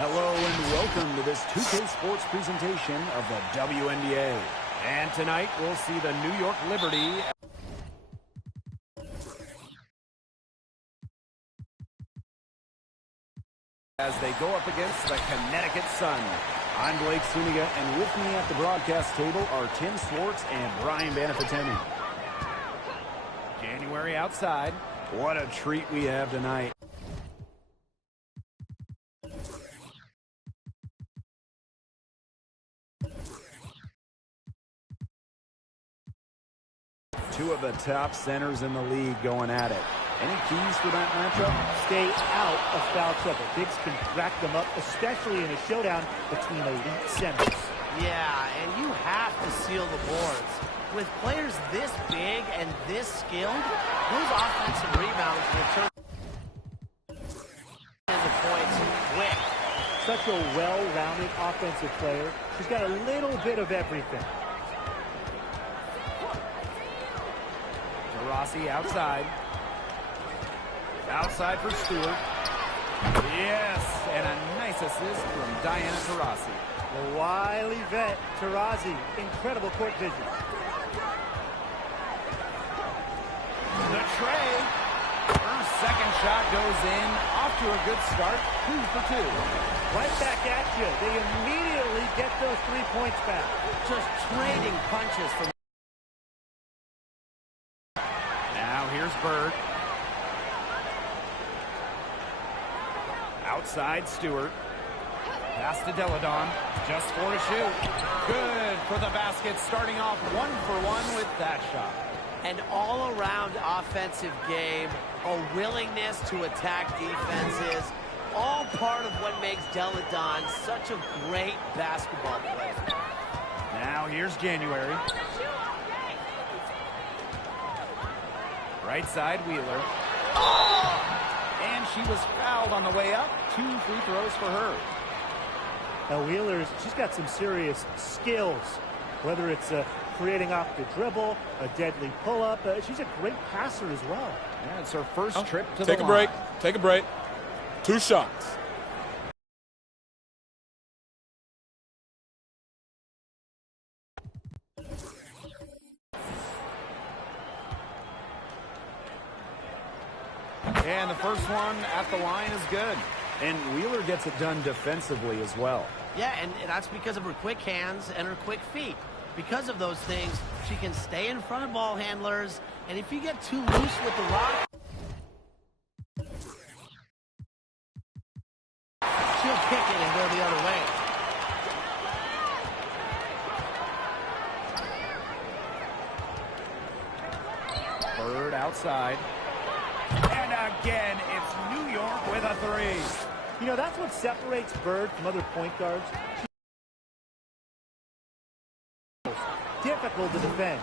Hello and welcome to this 2K Sports presentation of the WNBA. And tonight we'll see the New York Liberty as they go up against the Connecticut Sun. I'm Blake Suniga, and with me at the broadcast table are Tim Swartz and Brian Banafitemi. January outside. What a treat we have tonight. Two of the top centers in the league going at it. Any keys for that matchup? Stay out of foul trouble. Bigs can rack them up, especially in a showdown between elite centers. Yeah, and you have to seal the boards. With players this big and this skilled, those offensive rebounds will turn into points quick. Such a well-rounded offensive player. She's got a little bit of everything. Rossi outside. Outside for Stewart. Yes, and a nice assist from Diana Taurasi. The wily vet, Taurasi. Incredible court vision. The tray. Her second shot goes in. Off to a good start. 2 for 2. Right back at you. They immediately get those 3 points back. Just trading punches from... Here's Bird. Outside Stewart. Pass to Deladon. Just for a shoot. Good for the basket. Starting off 1 for 1 with that shot. An all-around offensive game. A willingness to attack defenses. All part of what makes Deladon such a great basketball player. Now here's January. Right side, Wheeler. Oh! And she was fouled on the way up. 2 free throws for her. Now, Wheeler's, she's got some serious skills. Whether it's creating off the dribble, a deadly pull-up. She's a great passer as well. Yeah, it's her first trip to the line. Take a break. Take a break. 2 shots. And the first one at the line is good. And Wheeler gets it done defensively as well. Yeah, and that's because of her quick hands and her quick feet. Because of those things, she can stay in front of ball handlers. And if you get too loose with the rock, she'll kick it and go the other way. Bird outside. And again, it's New York with a 3. You know, that's what separates Bird from other point guards. Difficult to defend.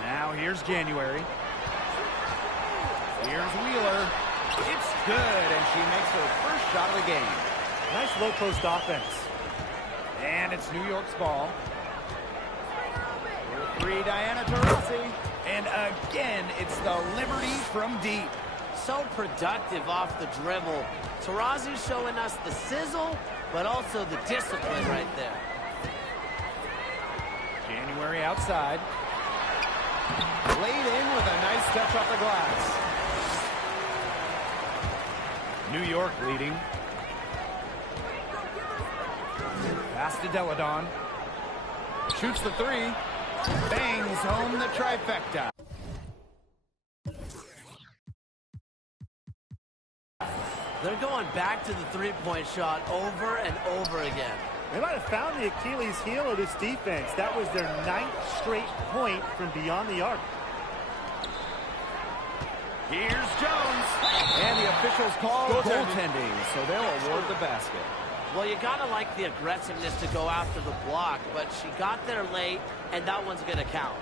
Now here's January. Here's Wheeler. It's good, and she makes her first shot of the game. Nice low-post offense. And it's New York's ball. 3, Diana Taurasi. And again, it's the Liberty from deep. So productive off the dribble. Taurasi showing us the sizzle, but also the discipline right there. January outside. Laid in with a nice touch off the glass. New York leading. Pass to Deladon. Shoots the 3. Bangs home the trifecta. They're going back to the three-point shot over and over again. They might have found the Achilles heel of this defense. That was their 9th straight point from beyond the arc. Here's Jones. And the officials call goaltending, so they'll award the basket. Well, you got to like the aggressiveness to go after the block, but she got there late, and that one's going to count.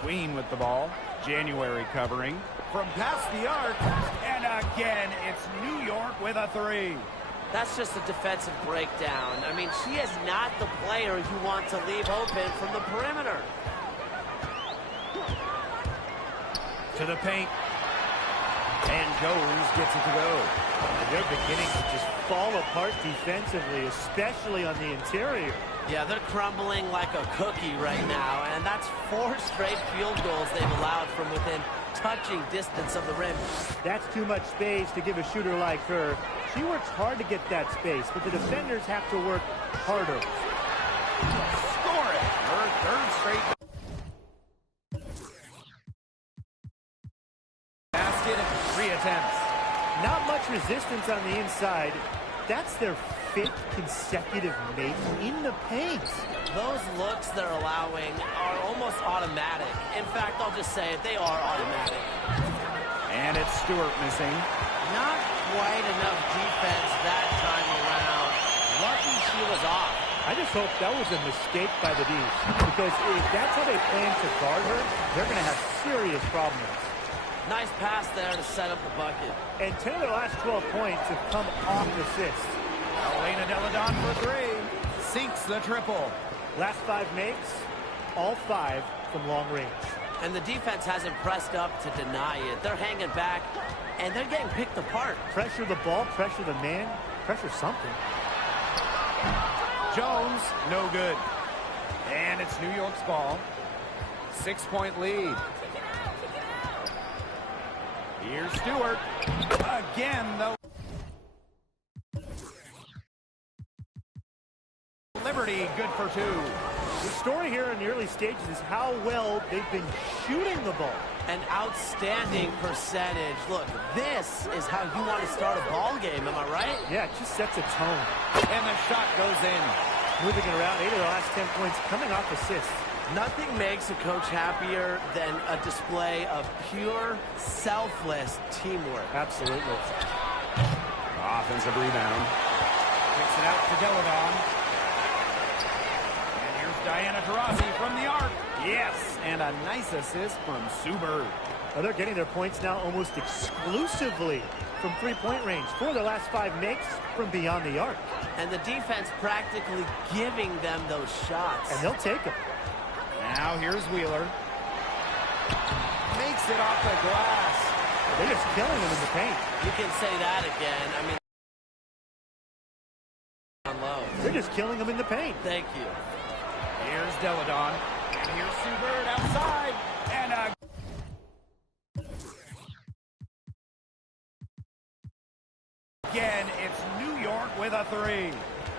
Queen with the ball. January covering. From past the arc. And again, it's New York with a 3. That's just a defensive breakdown. I mean, she is not the player you want to leave open from the perimeter. To the paint. And Jones gets it to go. They're beginning to just fall apart defensively, especially on the interior. Yeah, they're crumbling like a cookie right now, and that's 4 straight field goals they've allowed from within touching distance of the rim. That's too much space to give a shooter like her. She works hard to get that space, but the defenders have to work harder. Score it. Her third straight basket in 3 attempts. Not much resistance on the inside. That's their 5th consecutive make in the paint. Those looks they're allowing are almost automatic. In fact, I'll just say it, they are automatic. And it's Stewart missing. Not quite enough defense that time around. Lucky she was off. I just hope that was a mistake by the D's, because if that's how they plan to guard her, they're going to have serious problems. Nice pass there to set up the bucket. And 10 of their last 12 points have come off assists. Elena Deladon for 3. Sinks the triple. Last 5 makes, all 5 from long range. And the defense hasn't pressed up to deny it. They're hanging back, and they're getting picked apart. Pressure the ball, pressure the man, pressure something. Jones, no good. And it's New York's ball. 6-point lead. Here's Stewart. Again, though. Liberty, good for 2. The story here in the early stages is how well they've been shooting the ball. An outstanding percentage. Look, this is how you want to start a ball game, am I right? Yeah, it just sets a tone. And the shot goes in. Moving it around, 8 of the last 10 points coming off assists. Nothing makes a coach happier than a display of pure, selfless teamwork. Absolutely. Offensive rebound. Kicks it out to Deladon. And here's Diana Taurasi from the arc. Yes, and a nice assist from Sue Bird. Well, they're getting their points now almost exclusively from 3-point range. 4 of their last 5 makes from beyond the arc. And the defense practically giving them those shots. And they'll take them. Now here's Wheeler. Makes it off the glass. They're just killing them in the paint. You can say that again. I mean, on low. They're just killing them in the paint. Thank you. Here's Deladon. And here's Sue Bird outside. And again, it's New York with a 3.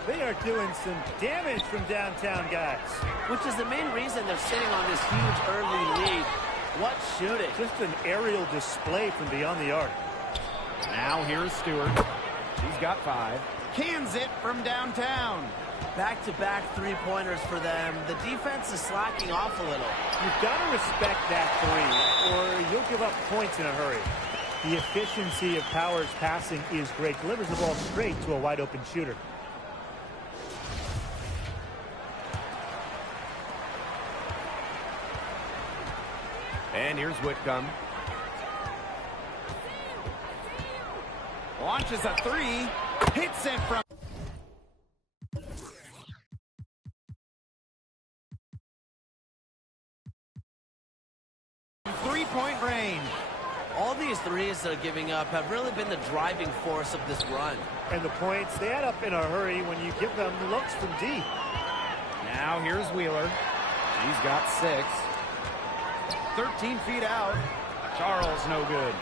They are doing some damage from downtown, guys. Which is the main reason they're sitting on this huge early lead. What shooting. Just an aerial display from beyond the arc. now here's Stewart. She's got 5. Cans it from downtown. Back-to-back three-pointers for them. The defense is slacking off a little. You've got to respect that 3, or you'll give up points in a hurry. The efficiency of Powers' passing is great. Delivers the ball straight to a wide-open shooter. And here's Whitcomb. Launches a 3. Hits it from... three-point range. All these threes they're giving up have really been the driving force of this run. And the points, they add up in a hurry when you give them looks from deep. Now here's Wheeler. She's got 6. 13 feet out. Charles no good.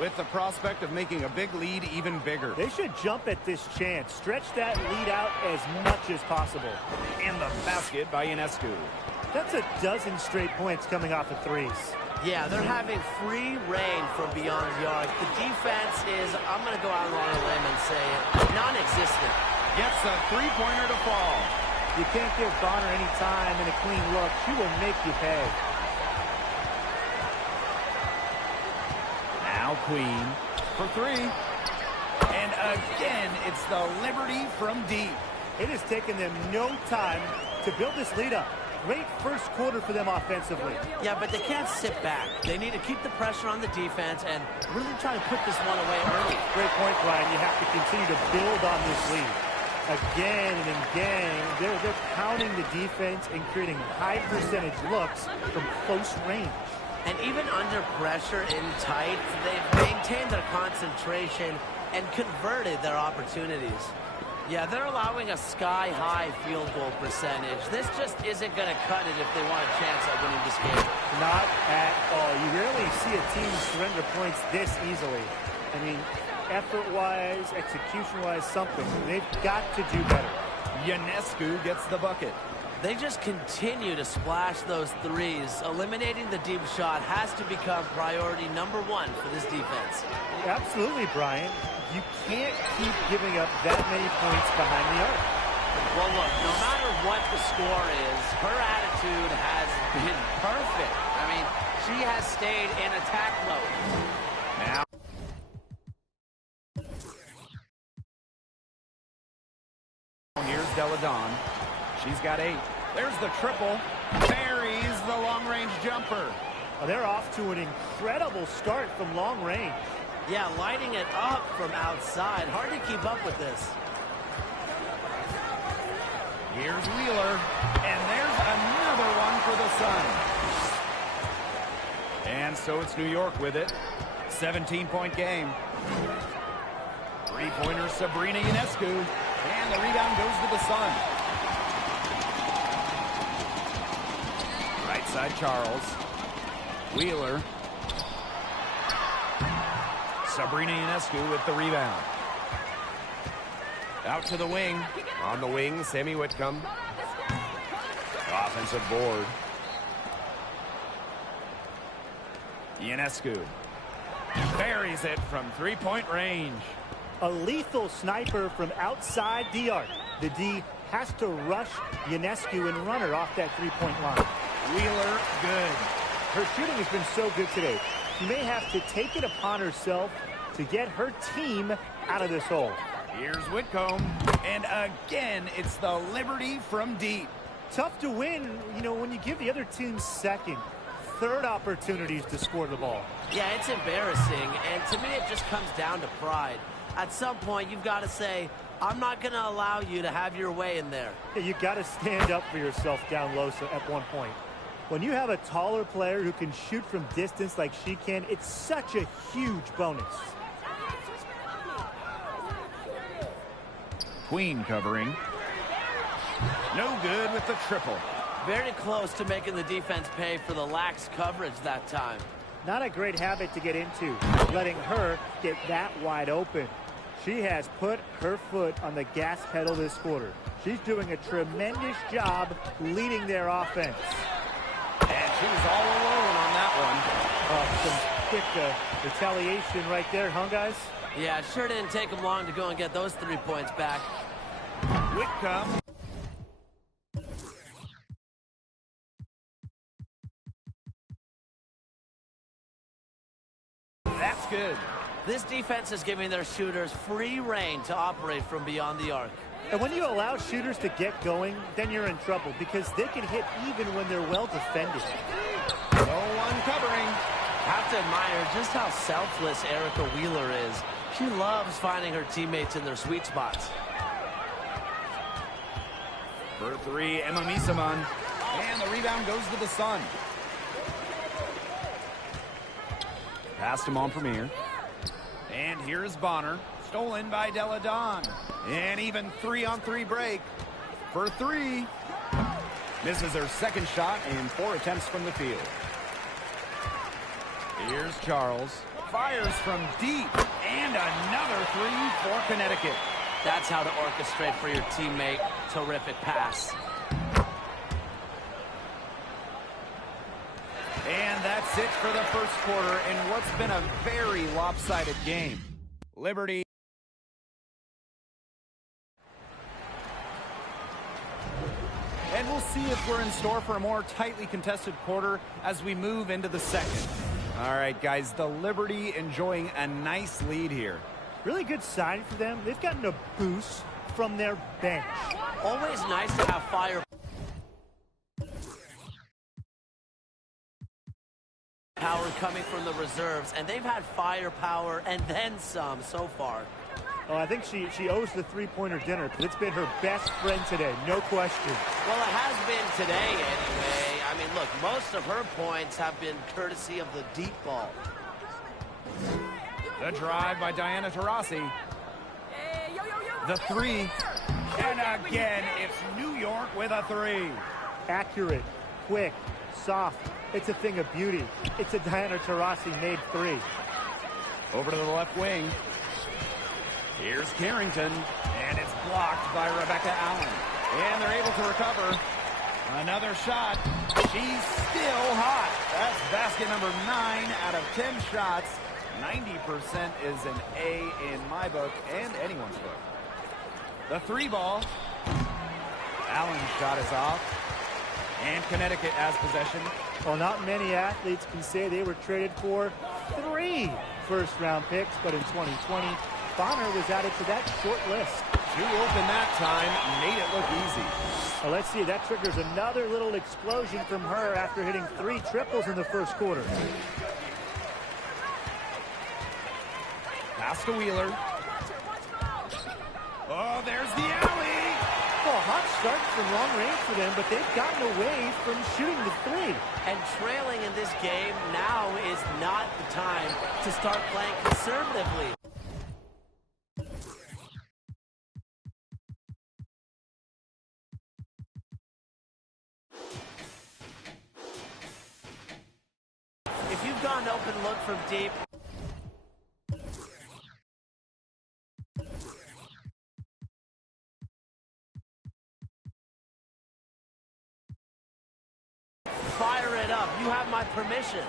With the prospect of making a big lead even bigger. They should jump at this chance. Stretch that lead out as much as possible. In the basket by Ionescu. That's a dozen straight points coming off of threes. Yeah, they're having free reign from beyond the arc. The defense is, I'm going to go out on a limb and say it, non-existent. Gets a three-pointer to fall. You can't give Bonner any time and a clean look. She will make you pay. Now Queen for 3. And again, it's the Liberty from deep. It has taken them no time to build this lead up. Great first quarter for them offensively. Yeah, but they can't sit back. They need to keep the pressure on the defense and really try to put this one away early. Great point, Brian. You have to continue to build on this lead. Again and again, they're pounding the defense and creating high percentage looks from close range. And even under pressure in tight, they've maintained their concentration and converted their opportunities. Yeah, they're allowing a sky-high field goal percentage. This just isn't going to cut it if they want a chance at winning this game. Not at all. You rarely see a team surrender points this easily. I mean, effort-wise, execution-wise, something. They've got to do better. Ionescu gets the bucket. They just continue to splash those threes. Eliminating the deep shot has to become priority number one for this defense. Absolutely, Brian. You can't keep giving up that many points behind the arc. Well, look, no matter what the score is, her attitude has been perfect. I mean, she has stayed in attack mode. Now, here's Deladon. She's got 8. There's the triple. Buries the long-range jumper. Well, they're off to an incredible start from long range. Yeah, lighting it up from outside. Hard to keep up with this. Here's Wheeler. And there's another one for the Sun. And so it's New York with it. 17-point game. Three-pointer Sabrina Ionescu. And the rebound goes to the Sun. Right side Charles. Wheeler. Sabrina Ionescu with the rebound. Out to the wing. On the wing, Sammy Whitcomb. Offensive board. Ionescu buries it from three-point range. A lethal sniper from outside the arc. The D has to rush Ionescu and run her off that three-point line. Wheeler, good. Her shooting has been so good today. She may have to take it upon herself to get her team out of this hole. Here's Whitcomb. And again, it's the Liberty from deep. Tough to win, you know, when you give the other team second, third opportunities to score the ball. Yeah, it's embarrassing. And to me, it just comes down to pride. At some point, you've got to say, I'm not going to allow you to have your way in there. Yeah, you got to stand up for yourself down low at one point. When you have a taller player who can shoot from distance like she can, it's such a huge bonus. Queen covering. No good with the triple. Very close to making the defense pay for the lax coverage that time. Not a great habit to get into, letting her get that wide open. She has put her foot on the gas pedal this quarter. She's doing a tremendous job leading their offense. And she's all alone on that one. Some quick retaliation right there, huh, guys? Yeah, it sure didn't take them long to go and get those 3 points back. Whitcomb. That's good. This defense is giving their shooters free reign to operate from beyond the arc. And when you allow shooters to get going, then you're in trouble because they can hit even when they're well defended. No one covering. Have to admire just how selfless Erica Wheeler is. She loves finding her teammates in their sweet spots. For 3, Emma Misaman. And the rebound goes to the Sun. Passed him on from here. And here's Bonner. Stolen by Deladon. And even 3-on-3 break. For 3. Misses her second shot in 4 attempts from the field. Here's Charles. Fires from deep. And another 3 for Connecticut. That's how to orchestrate for your teammate. Terrific pass. And that's it for the first quarter in what's been a very lopsided game. Liberty. And we'll see if we're in store for a more tightly contested quarter as we move into the second. All right, guys, the Liberty enjoying a nice lead here. Really good sign for them. They've gotten a boost from their bench. Always nice to have firepower coming from the reserves, and they've had firepower and then some so far. Oh, I think she owes the three-pointer dinner because it's been her best friend today, no question. Well, it has been today anyway. I I mean, look, most of her points have been courtesy of the deep ball. The drive by Diana Taurasi. The three. And again, it's New York with a three. Accurate, quick, soft. It's a thing of beauty. It's a Diana Taurasi made three. Over to the left wing. Here's Carrington. And it's blocked by Rebecca Allen. And they're able to recover. Another shot. She's still hot. That's basket number 9 out of 10 shots. 90% is an A in my book and anyone's book. The three ball. Allen's shot is off. And Connecticut has possession. Well, not many athletes can say they were traded for 3 first-round picks, but in 2020, Bonner was added to that short list. Too open that time, made it look easy. Well, let's see, that triggers another little explosion from her after hitting 3 triples in the first quarter. Pass to Wheeler. Oh, there's the alley. Well, hot start from long range for them, but they've gotten away from shooting the 3. And trailing in this game, now is not the time to start playing conservatively. If you've gone open look from deep, fire it up. You have my permission.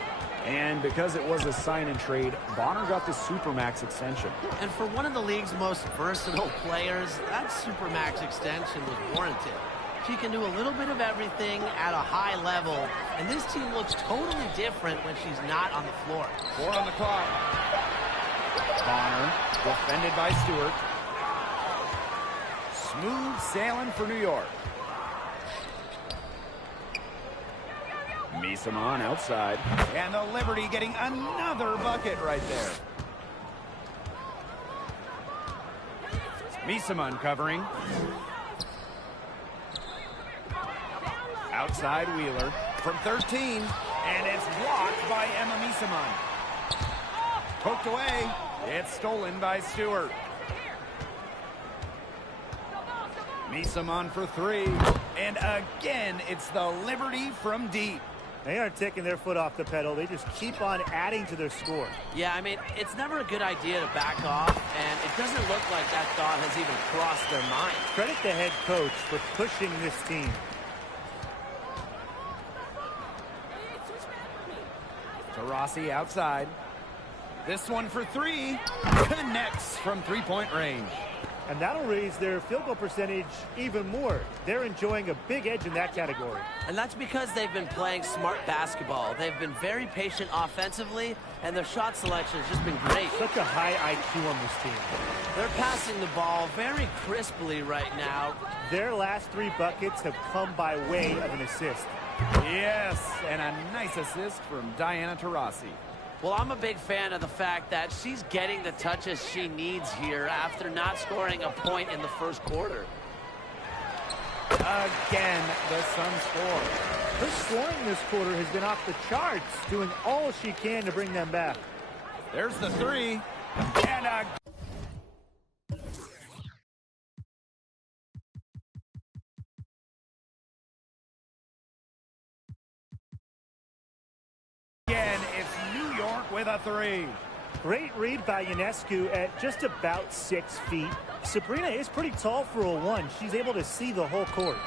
And because it was a sign and trade, Bonner got the Supermax extension. And for one of the league's most versatile players, that Supermax extension was warranted. She can do a little bit of everything at a high level, and this team looks totally different when she's not on the floor. 4 on the clock. Bonner, defended by Stewart. Smooth sailing for New York. Misamon outside. And the Liberty getting another bucket right there. Misamon covering. Outside Wheeler from 13. And it's blocked by Emma Misamon. Poked away. It's stolen by Stewart. Misamon for 3. And again, it's the Liberty from deep. They aren't taking their foot off the pedal. They just keep on adding to their score. Yeah, I mean, it's never a good idea to back off, and it doesn't look like that thought has even crossed their mind. Credit the head coach for pushing this team. Taurasi outside. This one for 3. Connects from three-point range. And that'll raise their field goal percentage even more. They're enjoying a big edge in that category. And that's because they've been playing smart basketball. They've been very patient offensively, and their shot selection has just been great. Such a high IQ on this team. They're passing the ball very crisply right now. Their last 3 buckets have come by way of an assist. Yes, and a nice assist from Diana Taurasi. Well, I'm a big fan of the fact that she's getting the touches she needs here after not scoring a point in the first quarter. Again, the Suns score. Her scoring this quarter has been off the charts, doing all she can to bring them back. There's the 3. And again, it's New York with a 3. Great read by Ionescu at just about 6 feet. Sabrina is pretty tall for a 1. She's able to see the whole court.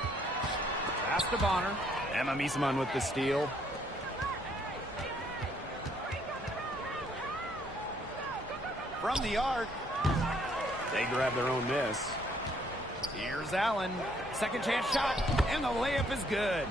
Pass to Bonner. Emma Misamon with the steal. From the arc. They grab their own miss. Here's Allen. Second chance shot. And the layup is good.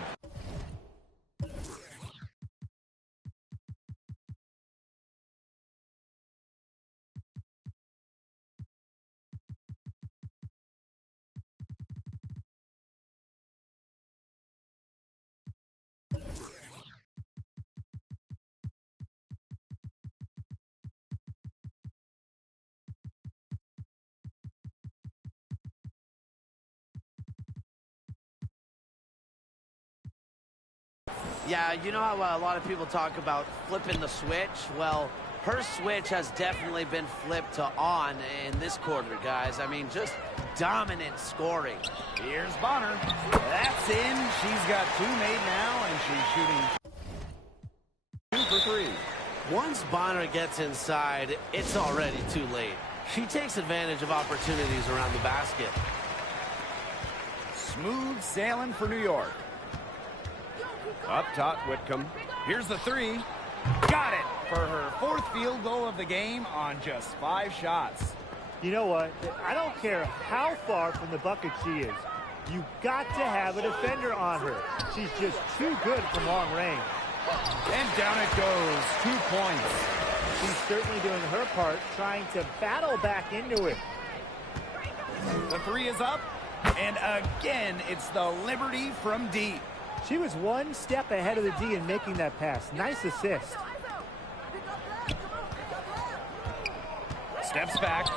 Yeah, you know how a lot of people talk about flipping the switch? Well, her switch has definitely been flipped to on in this quarter, guys. I mean, just dominant scoring. Here's Bonner. That's in. She's got 2 made now, and she's shooting 2 for 3. Once Bonner gets inside, it's already too late. She takes advantage of opportunities around the basket. Smooth sailing for New York. Up top, Whitcomb. Here's the 3. Got it for her 4th field goal of the game on just 5 shots. You know what? I don't care how far from the bucket she is. You got to have a defender on her. She's just too good from long range. And down it goes. 2 points. She's certainly doing her part, trying to battle back into it. The 3 is up. And again, it's the Liberty from deep. She was 1 step ahead of the D in making that pass. Nice assist. Steps back.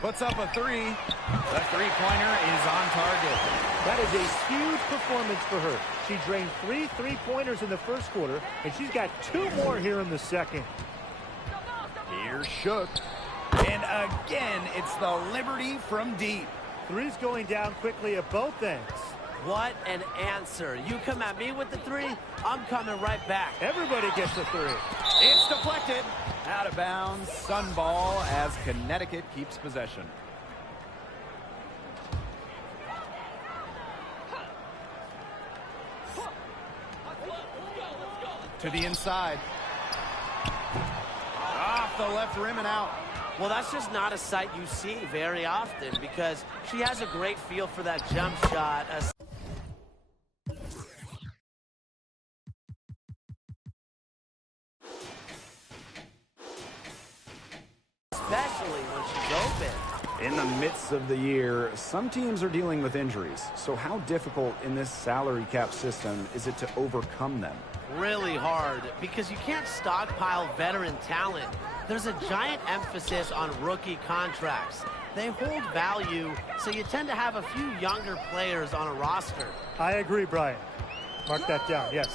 Puts up a 3. The 3-pointer is on target. That is a huge performance for her. She drained 3 3-pointers in the first quarter, and she's got 2 more here in the second. Here's Shook. And again, it's the Liberty from deep. 3's going down quickly at both ends. What an answer. You come at me with the 3, I'm coming right back. Everybody gets a 3. It's deflected. Out of bounds. Sun ball as Connecticut keeps possession. To the inside. Off the left rim and out. Well, that's just not a sight you see very often because she has a great feel for that jump shot. Especially when she's open. In the midst of the year, some teams are dealing with injuries. So how difficult in this salary cap system is it to overcome them? Really hard because you can't stockpile veteran talent. There's a giant emphasis on rookie contracts. They hold value, so you tend to have a few younger players on a roster. I agree, Brian. Mark that down. Yes,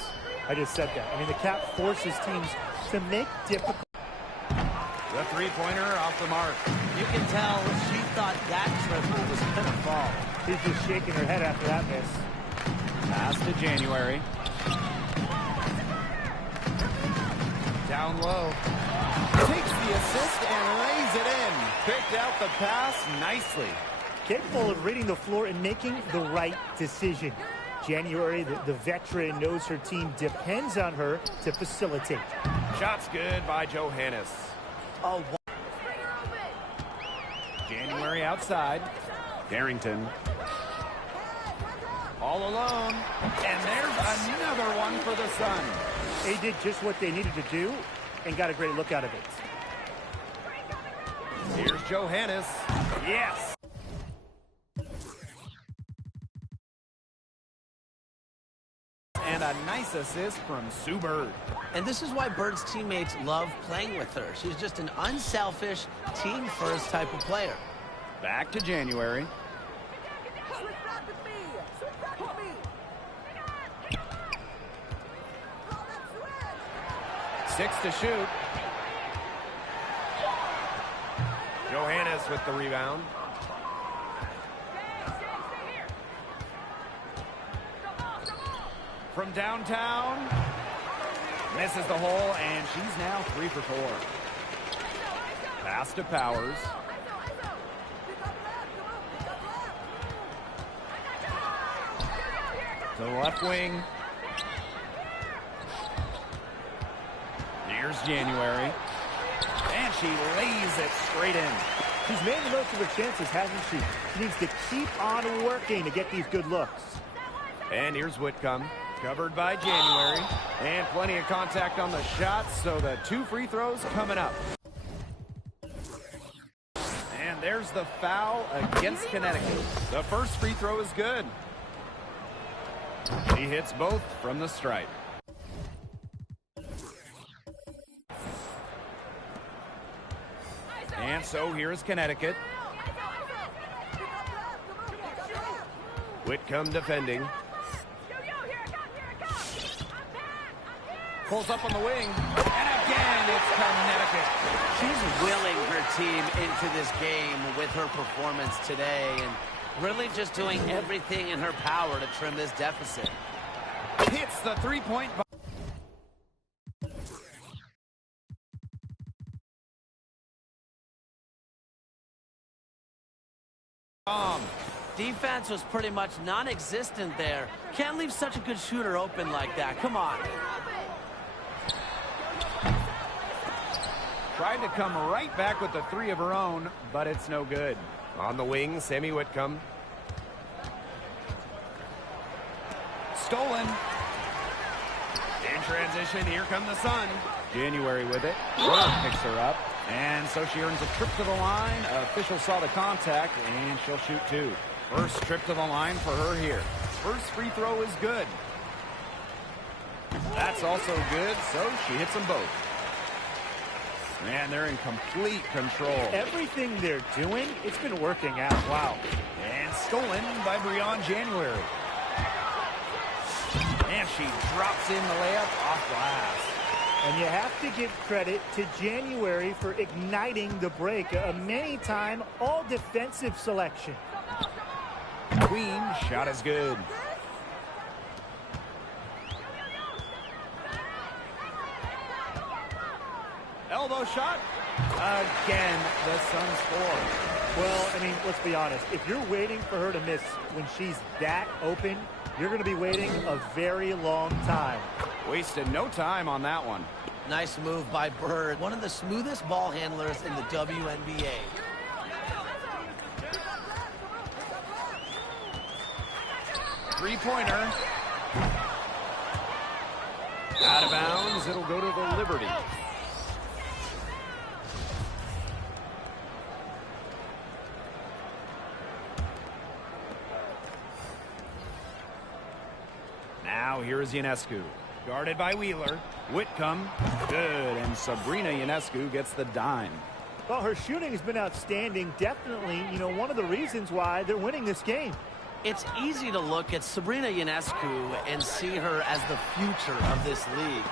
I just said that. I mean, the cap forces teams to make difficult. The 3-pointer off the mark. You can tell she thought that triple was going to fall. She's just shaking her head after that miss. Pass to January. Down low. Takes the assist and lays it in. Picked out the pass nicely. Capable of reading the floor and making the right decision. January, the veteran, knows her team depends on her to facilitate. Shot's good by Johannes. Oh, January outside. Darrington. All alone. And there's another one for the Sun. They did just what they needed to do and got a great look out of it. Here's Johannes. Yes. And a nice assist from Sue Bird. and this is why Bird's teammates love playing with her. She's just an unselfish, team-first type of player. Back to January. 6 to shoot. Johannes with the rebound. From downtown. Misses the hole, and she's now 3 for 4. Pass to Powers. To the left wing. Here's January. And she lays it straight in. She's made the most of her chances, hasn't she? She needs to keep on working to get these good looks. And here's Whitcomb. Covered by January. And plenty of contact on the shots, so the 2 free throws coming up. And there's the foul against Connecticut. The first free throw is good. She hits both from the stripe. And so here's Connecticut. Whitcomb defending. Pulls up on the wing. And again, it's Connecticut. She's willing her team into this game with her performance today and really just doing everything in her power to trim this deficit. Hits the three-point bomb. Defense was pretty much non-existent there. Can't leave such a good shooter open like that. Come on. Tried to come right back with the three of her own, but it's no good. On the wing, Sammy Whitcomb. Stolen. In transition, here come the Sun. January with it. Picks her up. And so she earns a trip to the line. Official saw the contact, and she'll shoot two. First trip to the line for her here. First free throw is good. That's also good, so she hits them both. Man, they're in complete control. Everything they're doing, it's been working out. Wow. And stolen by Breon January. And she drops in the layup off glass. And you have to give credit to January for igniting the break. A many-time all-defensive selection. Queen, shot is good. Elbow shot. Again, the Suns score. Well, I mean, let's be honest. If you're waiting for her to miss when she's that open, you're going to be waiting a very long time. Wasted no time on that one. Nice move by Bird, one of the smoothest ball handlers in the WNBA. Three-pointer. Out of bounds. It'll go to the Liberty. Now here's Ionescu. Guarded by Wheeler. Whitcomb. Good. And Sabrina Ionescu gets the dime. Well, her shooting has been outstanding. Definitely, one of the reasons why they're winning this game. It's easy to look at Sabrina Ionescu and see her as the future of this league.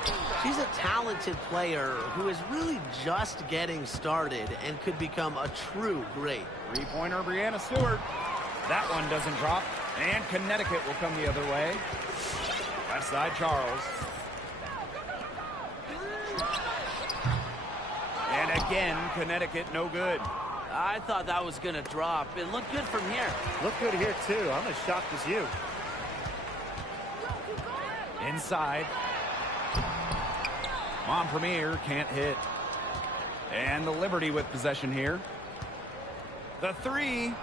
She's a talented player who is really just getting started and could become a true great. Three-pointer, Brianna Stewart. That one doesn't drop. And Connecticut will come the other way. Left side, Charles. And again, Connecticut no good. I thought that was going to drop. It looked good from here. Looked good here, too. I'm as shocked as you. Inside. Montpremier can't hit. And the Liberty with possession here. The three.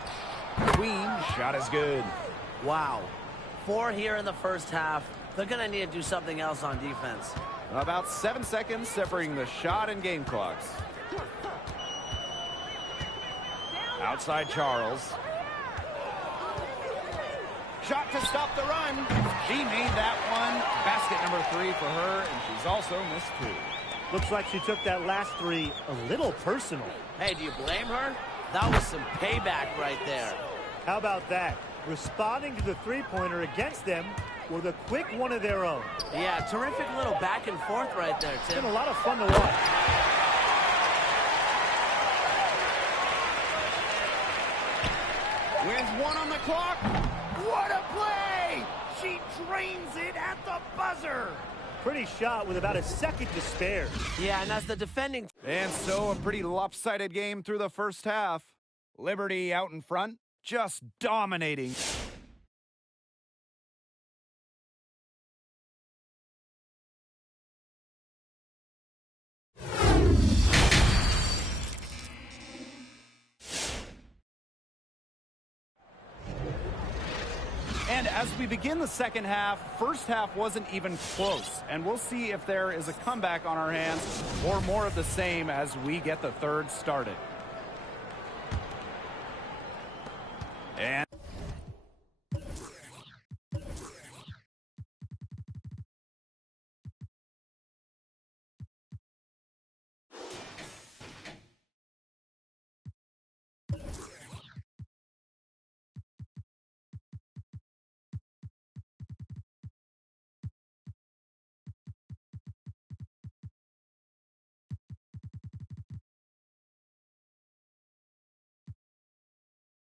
Queen, shot is good. Wow. 4 here in the first half. They're going to need to do something else on defense. About 7 seconds separating the shot and game clocks. Outside Charles. Shot to stop the run. She made that one. Basket number 3 for her, and she's also missed 2. Looks like she took that last three a little personal. Hey, do you blame her? That was some payback right there. How about that? Responding to the three-pointer against them with a quick one of their own. Yeah, terrific little back and forth right there, It's Tim. been a lot of fun to watch. With 1 on the clock. What a play! She drains it at the buzzer. Pretty shot with about a second to spare. Yeah, and as the defending... And so a pretty lopsided game through the first half. Liberty out in front, just dominating. And as we begin the second half, first half wasn't even close. And we'll see if there is a comeback on our hands or more of the same as we get the third started. And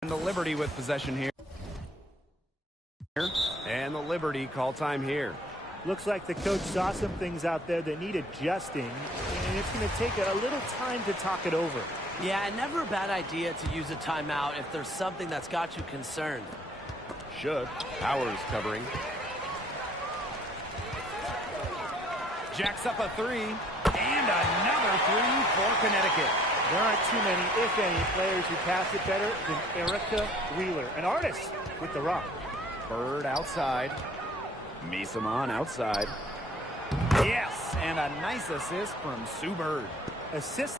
The Liberty with possession here. And the Liberty call time here. Looks like the coach saw some things out there that need adjusting, and it's going to take a little time to talk it over. Yeah, never a bad idea to use a timeout if there's something that's got you concerned. Shook. Powers covering. Jacks up a three. And another three for Connecticut. There aren't too many, if any, players who pass it better than Erica Wheeler, an artist with the rock. Bird outside. Misamon outside. Yes, and a nice assist from Sue Bird. Assist.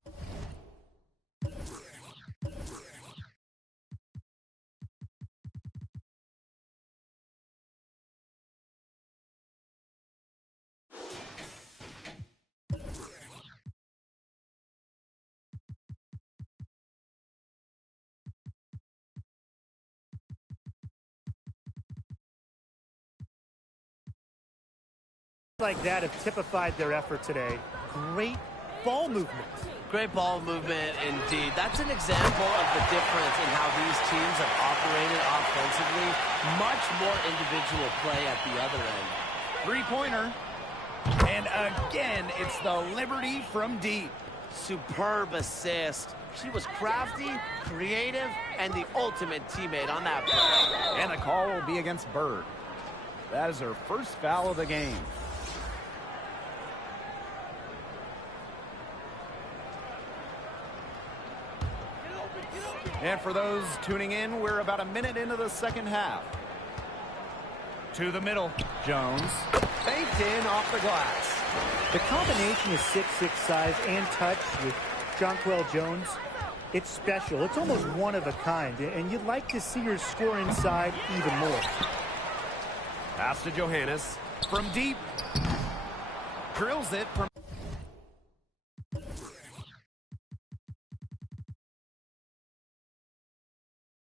Like that have typified their effort today. Great ball movement. Great ball movement indeed. That's an example of the difference in how these teams have operated offensively. Much more individual play at the other end. Three-pointer. And again, it's the Liberty from deep. Superb assist. She was crafty, creative, and the ultimate teammate on that play. And the call will be against Bird. That is her first foul of the game. And for those tuning in, we're about a minute into the second half. To the middle. Jones. Faked in off the glass. The combination of 6'6" size and touch with Jonquel Jones, it's special. It's almost one of a kind, and you'd like to see her score inside even more. Pass to Johannes. From deep. Drills it from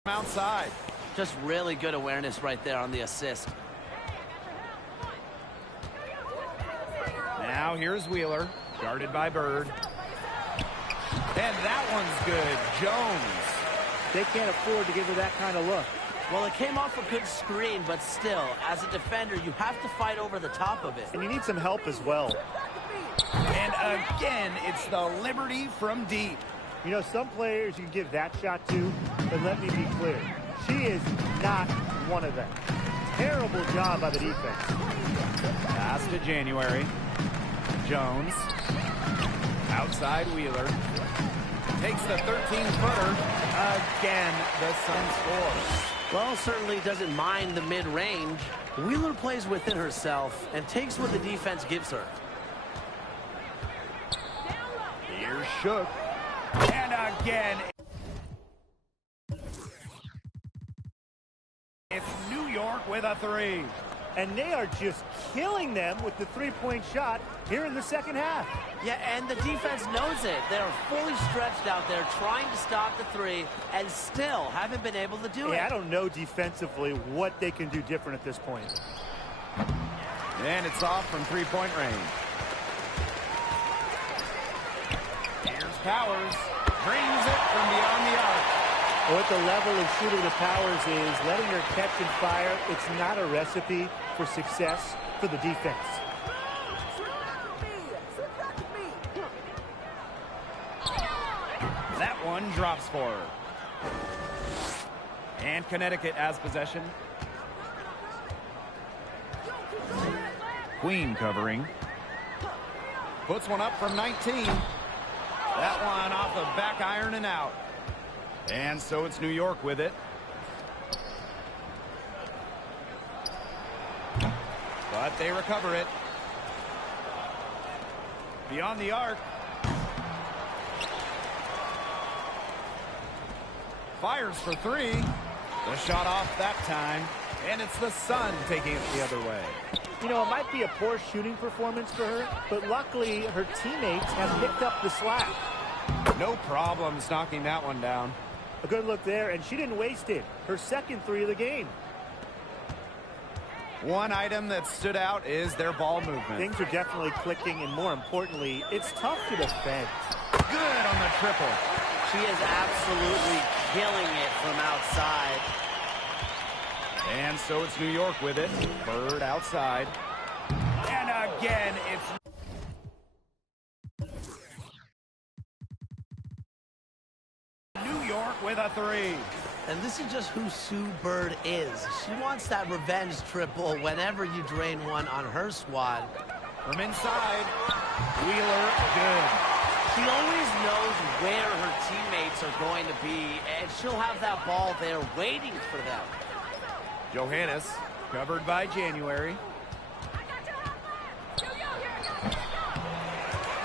outside. Just really good awareness right there on the assist. Now here's Wheeler, guarded by Bird. And that one's good. Jones. They can't afford to give her that kind of look. Well, it came off a good screen, but still, as a defender, you have to fight over the top of it. And you need some help as well. And again, it's the Liberty from deep. You know, some players you can give that shot to, but let me be clear. She is not one of them. Terrible job by the defense. Pass to January. Jones. Outside Wheeler. Takes the 13-footer. Again, the Sun scores. Well, certainly doesn't mind the mid-range. Wheeler plays within herself and takes what the defense gives her. Here's Shook. And again, it's New York with a three. And they are just killing them with the three-point shot here in the second half. Yeah, and the defense knows it. They're fully stretched out there trying to stop the three and still haven't been able to do it. Yeah, I don't know defensively what they can do different at this point. And it's off from three-point range. Here's Powers. Brings it from beyond the arc. What the level of shooter the Powers is, letting her catch and fire, it's not a recipe for success for the defense. That one drops for her. And Connecticut has possession. Queen covering. Puts one up from 19. That one off the back iron and out. And so it's New York with it. But they recover it. Beyond the arc. Fires for three. The shot off that time. And it's the Sun taking it the other way. You know, it might be a poor shooting performance for her, but luckily her teammates have picked up the slack. No problems knocking that one down. A good look there, and she didn't waste it. Her second three of the game. One item that stood out is their ball movement. Things are definitely clicking, and more importantly, it's tough to defend. Good on the triple. She is absolutely killing it from outside. And so it's New York with it. Bird outside. And again, it's New York with a three. And this is just who Sue Bird is. She wants that revenge triple whenever you drain one on her squad. From inside, Wheeler, good. She always knows where her teammates are going to be, and she'll have that ball there waiting for them. Johannes, covered by January.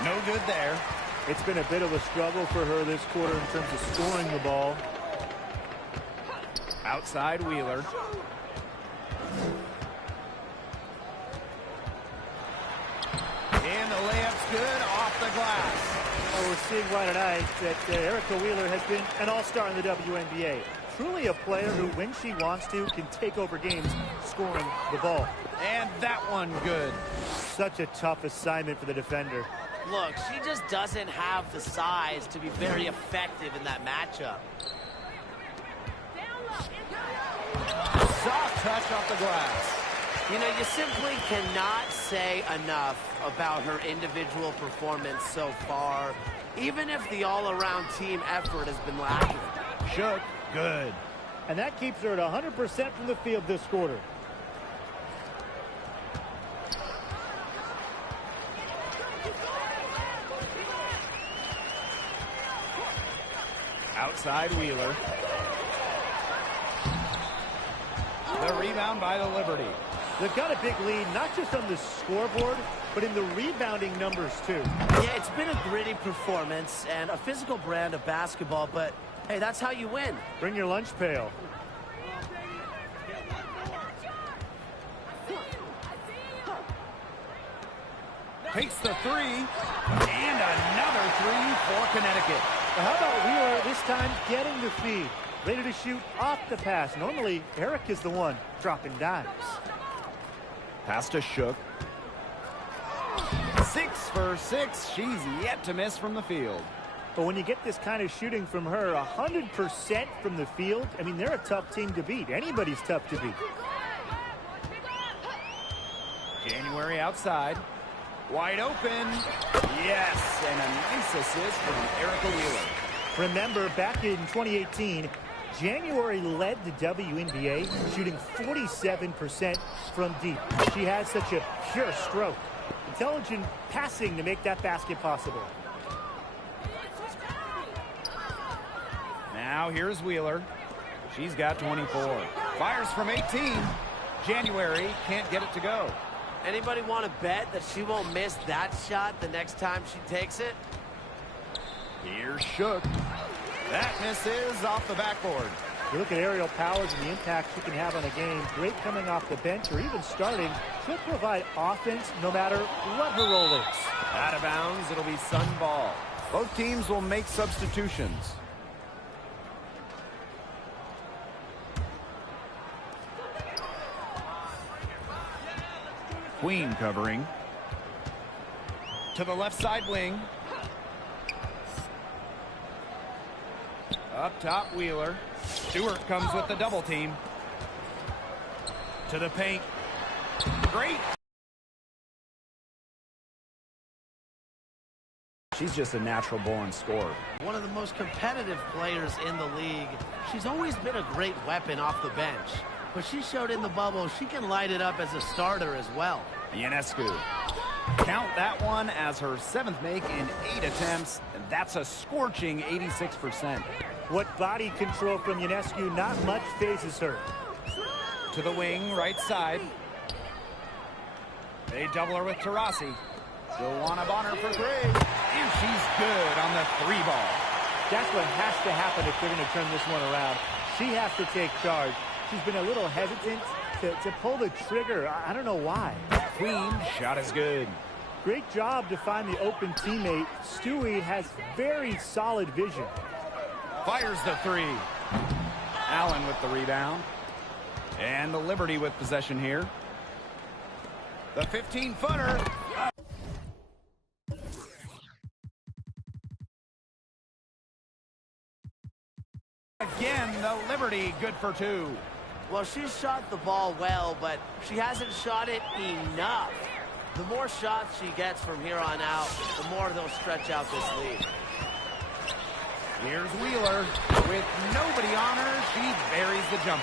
No good there. It's been a bit of a struggle for her this quarter in terms of scoring the ball. Outside Wheeler. And the layup's good off the glass. Well, we're seeing why tonight that Erica Wheeler has been an all-star in the WNBA. Truly a player who, when she wants to, can take over games scoring the ball. And that one good. Such a tough assignment for the defender. Look, she just doesn't have the size to be very effective in that matchup. Soft touch off the glass. You know, you simply cannot say enough about her individual performance so far, even if the all-around team effort has been lacking. Shook, good. And that keeps her at 100% from the field this quarter. Outside Wheeler. The rebound by the Liberty. They've got a big lead, not just on the scoreboard, but in the rebounding numbers, too. Yeah, it's been a gritty performance and a physical brand of basketball, but, hey, that's how you win. Bring your lunch pail. Takes the three. And another three for Connecticut. Now, how about Wheeler this time getting the feed? Ready to shoot off the pass. Normally, Eric is the one dropping dimes. Pass to Shook. 6 for 6. She's yet to miss from the field. But when you get this kind of shooting from her, 100% from the field, I mean, they're a tough team to beat. Anybody's tough to beat. January outside. Wide open. Yes, and a nice assist from Erica Wheeler. Remember, back in 2018, January led the WNBA, shooting 47% from deep. She has such a pure stroke. Intelligent passing to make that basket possible. Now here's Wheeler. She's got 24. Fires from 18. January can't get it to go. Anybody want to bet that she won't miss that shot the next time she takes it? Here's Shook. That misses off the backboard. You look at aerial powers and the impact she can have on a game. Great coming off the bench or even starting. She'll provide offense no matter what her role is. Out of bounds, it'll be Sun ball. Both teams will make substitutions. Queen covering. To the left side wing. Up top, Wheeler. Stewart comes with the double team. To the paint. Great. She's just a natural born scorer. One of the most competitive players in the league. She's always been a great weapon off the bench. But she showed in the bubble she can light it up as a starter as well. Ionescu. Count that one as her 7th make in 8 attempts. And that's a scorching 86%. What body control from Ionescu, not much phases her. To the wing, right side. They double her with Taurasi. Joanna Bonner for 3. And she's good on the 3 ball. That's what has to happen if they're going to turn this one around. She has to take charge. She's been a little hesitant to pull the trigger. I don't know why. Queen shot is good. Great job to find the open teammate. Stewie has very solid vision. Fires the 3. Allen with the rebound. And the Liberty with possession here. The 15-footer. to liberty. Good for two. Well, she shot the ball well, but she hasn't shot it enough. The more shots she gets from here on out, the more they'll stretch out this lead. Here's Wheeler. With nobody on her, she buries the jumper.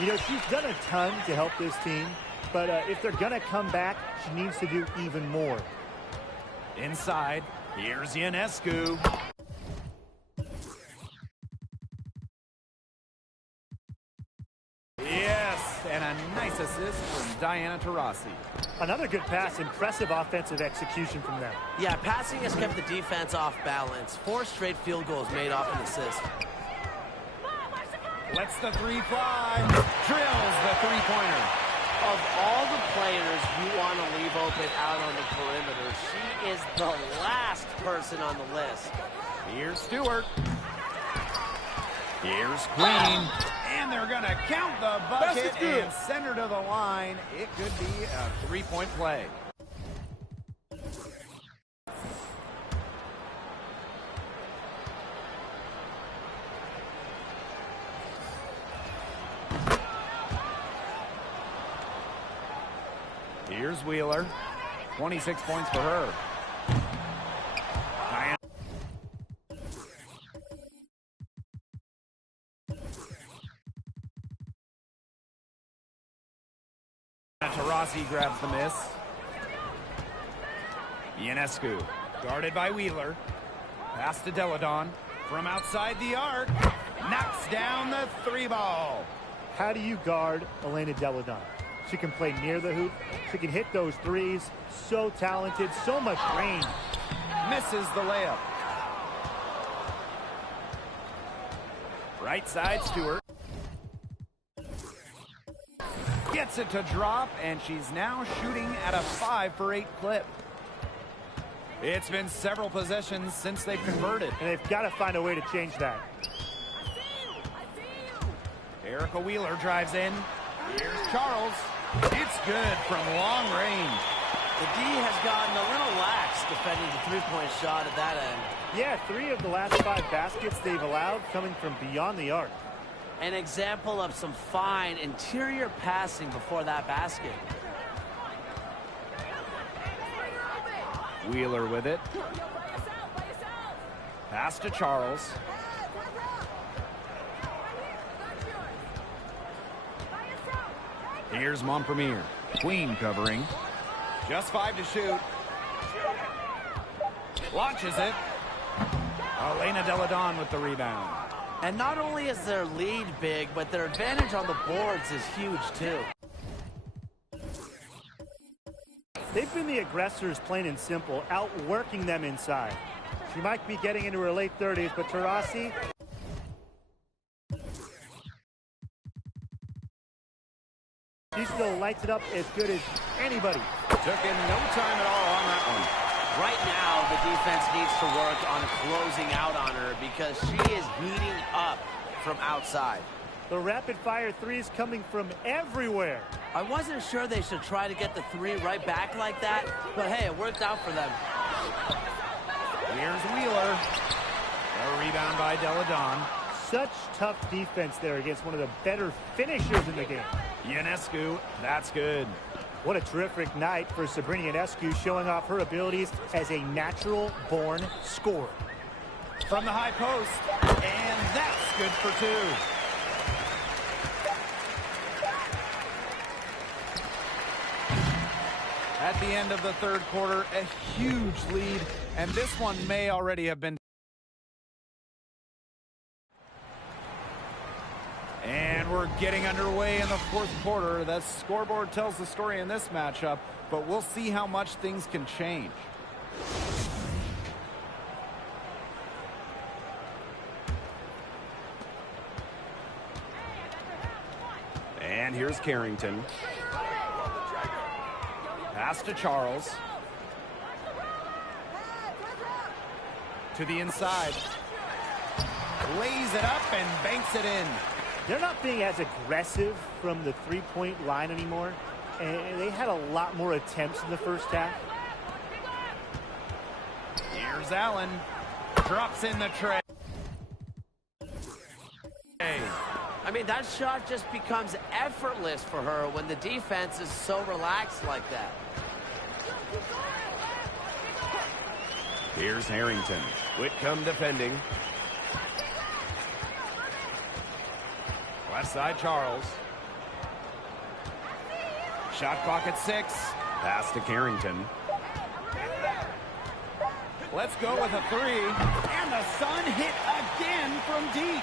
You know, she's done a ton to help this team, but if they're going to come back, she needs to do even more. Inside, here's Ionescu. Yes, and a nice assist from Diana Taurasi. Another good pass, impressive offensive execution from them. Yeah, passing has kept the defense off balance. 4 straight field goals made off an assist. Lets the three fly. Drills the three-pointer. Of all the players you want to leave open out on the perimeter, she is the last person on the list. Here's Stewart. Here's Queen. And they're going to count the bucket and send her to the line. It could be a three-point play. Here's Wheeler. 26 points for her. Diana. Taurasi grabs the miss. Ionescu, guarded by Wheeler. Pass to Deladon. From outside the arc. Knocks down the three ball. How do you guard Elena Deladon? She can play near the hoop. She can hit those threes. So talented, so much range. Misses the layup. Right side, Stewart. Gets it to drop, and she's now shooting at a 5 for 8 clip. It's been several possessions since they've converted. And they've got to find a way to change that. Erica Wheeler drives in. Here's Charles. It's good from long range. The D has gotten a little lax defending the three-point shot at that end. Yeah, 3 of the last 5 baskets they've allowed coming from beyond the arc. An example of some fine interior passing before that basket. Wheeler with it. Pass to Charles. Here's Montpremier. Queen covering. Just 5 to shoot. Launches it. Elena Deladon with the rebound. And not only is their lead big, but their advantage on the boards is huge too. They've been the aggressors, plain and simple, outworking them inside. She might be getting into her late 30s, but Taurasi... she still lights it up as good as anybody. Took in no time at all on that one. Right now, the defense needs to work on closing out on her because she is heating up from outside. The rapid-fire threes coming from everywhere. I wasn't sure they should try to get the 3 right back like that, but hey, it worked out for them. Here's Wheeler. A rebound by Deladon. Such tough defense there against one of the better finishers in the game. Ionescu, that's good. What a terrific night for Sabrina Ionescu, showing off her abilities as a natural-born scorer. From the high post, and that's good for 2. At the end of the third quarter, a huge lead, and this one may already have been. And we're getting underway in the fourth quarter. The scoreboard tells the story in this matchup, but we'll see how much things can change. And here's Carrington. Pass to Charles. To the inside. Lays it up and banks it in. They're not being as aggressive from the three-point line anymore. And they had a lot more attempts in the first half. Here's Allen. Drops in the tray. mean, that shot just becomes effortless for her when the defense is so relaxed like that. Here's Harrington. Whitcomb defending. Left side, Charles. Shot clock at 6. Pass to Carrington. Let's go with a 3. And the Sun hit again from deep.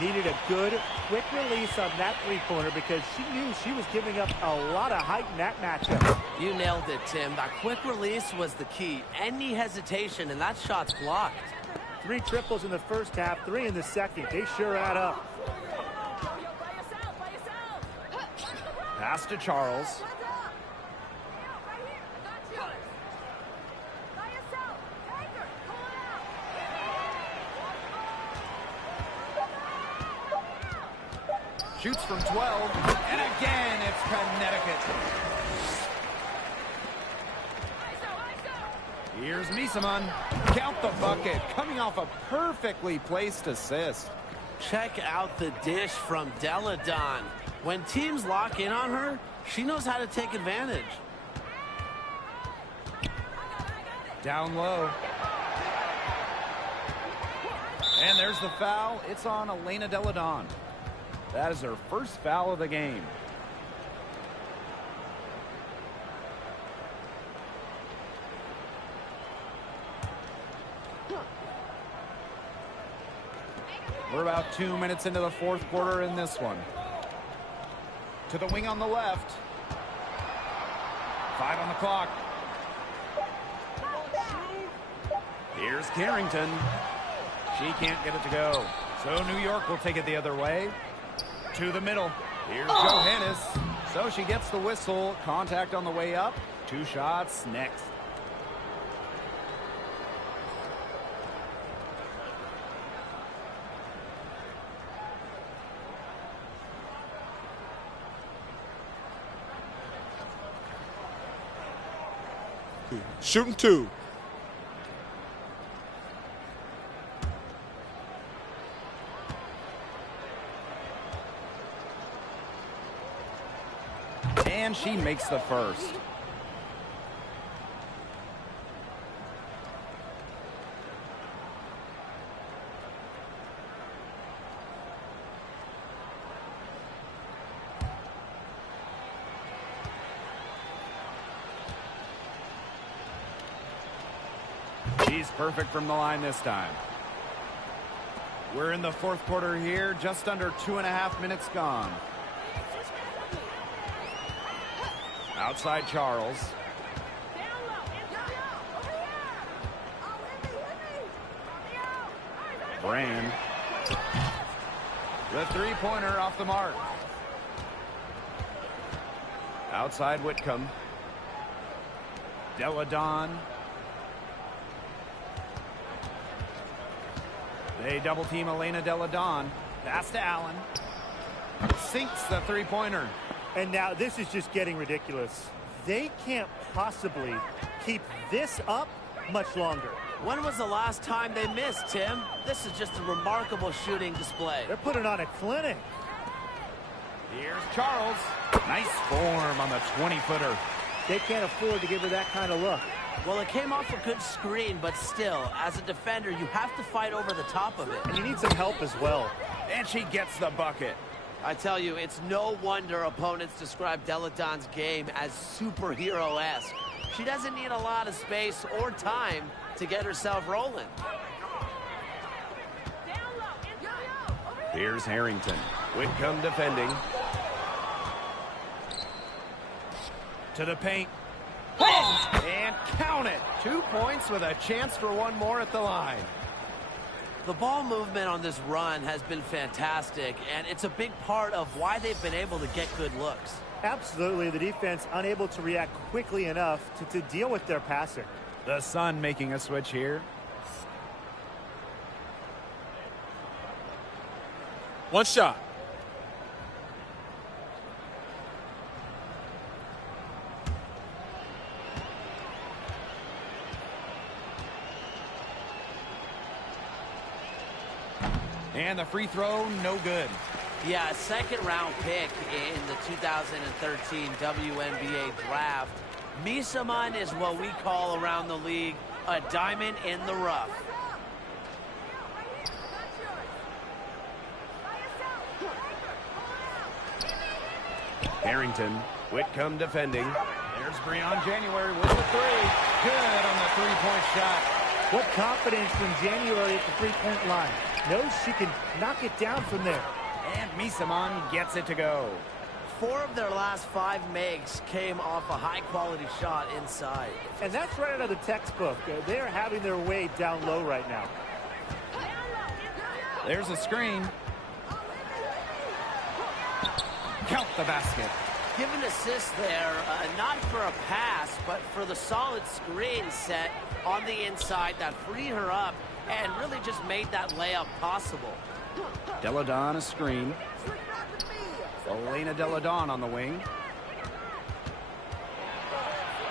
Needed a good, quick release on that three-pointer because she knew she was giving up a lot of height in that matchup. You nailed it, Tim. That quick release was the key. Any hesitation, and that shot's blocked. 3 triples in the first half, 3 in the second. They sure add up. Pass to Charles. Shoots from 12, and again it's Connecticut. Here's Misaman. Count the bucket, coming off a perfectly placed assist. Check out the dish from Deladon. When teams lock in on her, she knows how to take advantage. Down low. And there's the foul. It's on Elena Deladon. That is her first foul of the game. We're about 2 minutes into the fourth quarter in this one. To the wing on the left. 5 on the clock. Here's Carrington. She can't get it to go. So New York will take it the other way. To the middle. Here's Johannes. So she gets the whistle. Contact on the way up. 2 shots next. Shooting 2. And she makes the first. She's perfect from the line this time. We're in the fourth quarter here, just under 2.5 minutes gone. Outside Charles. Brand. The three-pointer off the mark. Outside Whitcomb. Deladon. They double team Elena Deladon. Pass to Allen. Sinks the three-pointer. And now this is just getting ridiculous. They can't possibly keep this up much longer. When was the last time they missed, Tim? This is just a remarkable shooting display. They're putting on a clinic. Here's Charles. Nice form on the 20-footer. They can't afford to give her that kind of look. Well, it came off a good screen, but still, as a defender, you have to fight over the top of it. And you need some help as well. And she gets the bucket. I tell you, it's no wonder opponents describe Deladon's game as superhero-esque. She doesn't need a lot of space or time to get herself rolling. Here's Harrington. Whitcomb defending. To the paint. And count it. 2 points with a chance for one more at the line. The ball movement on this run has been fantastic, and it's a big part of why they've been able to get good looks. Absolutely. The defense unable to react quickly enough to deal with their passing. The Sun making a switch here. One shot. And the free throw, no good. Yeah, a second-round pick in the 2013 WNBA draft. Misaman is what we call around the league a diamond in the rough. Harrington, Whitcomb defending. There's Breon January with the three. Good on the three-point shot. What confidence from January at the three-point line. Knows she can knock it down from there. And Misaman gets it to go. 4 of their last 5 makes came off a high-quality shot inside. And that's right out of the textbook. They're having their way down low right now. There's a screen. Count the basket. Give an assist there, not for a pass, but for the solid screen set on the inside that freed her up and really just made that layup possible. Deladon a screen. Elena Deladon on the wing.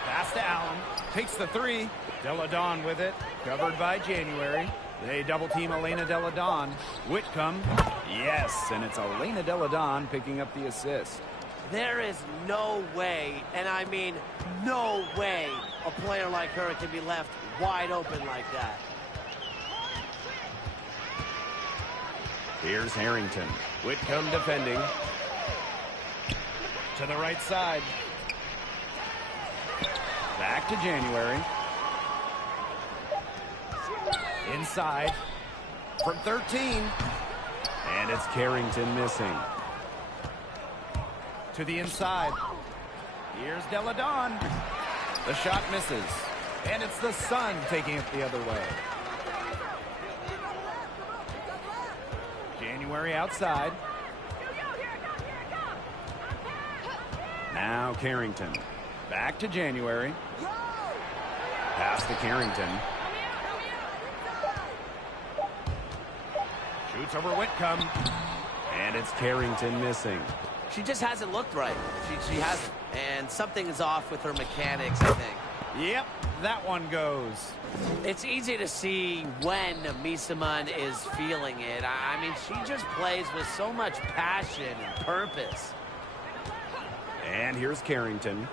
Pass to Allen. Takes the three. Deladon with it. Covered by January. They double team Elena Deladon. Whitcomb. Yes, and it's Elena Deladon picking up the assist. There is no way, and I mean no way, a player like her can be left wide open like that. Here's Harrington. Whitcomb defending. To the right side. Back to January. Inside. From 13. And it's Carrington missing. To the inside. Here's Deladon. The shot misses. And it's the Sun taking it the other way. January outside. Now Carrington. Back to January. Pass to Carrington. Shoots over Whitcomb. And it's Carrington missing. She just hasn't looked right. She hasn't. And something is off with her mechanics, I think. Yep, that one goes. It's easy to see when Misaman is feeling it. I mean, she just plays with so much passion and purpose. And here's Carrington.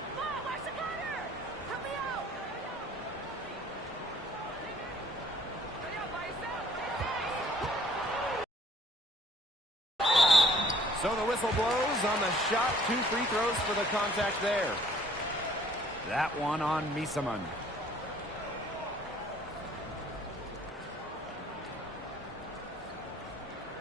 So the whistle blows on the shot. 2 free throws for the contact there. That one on Misaman.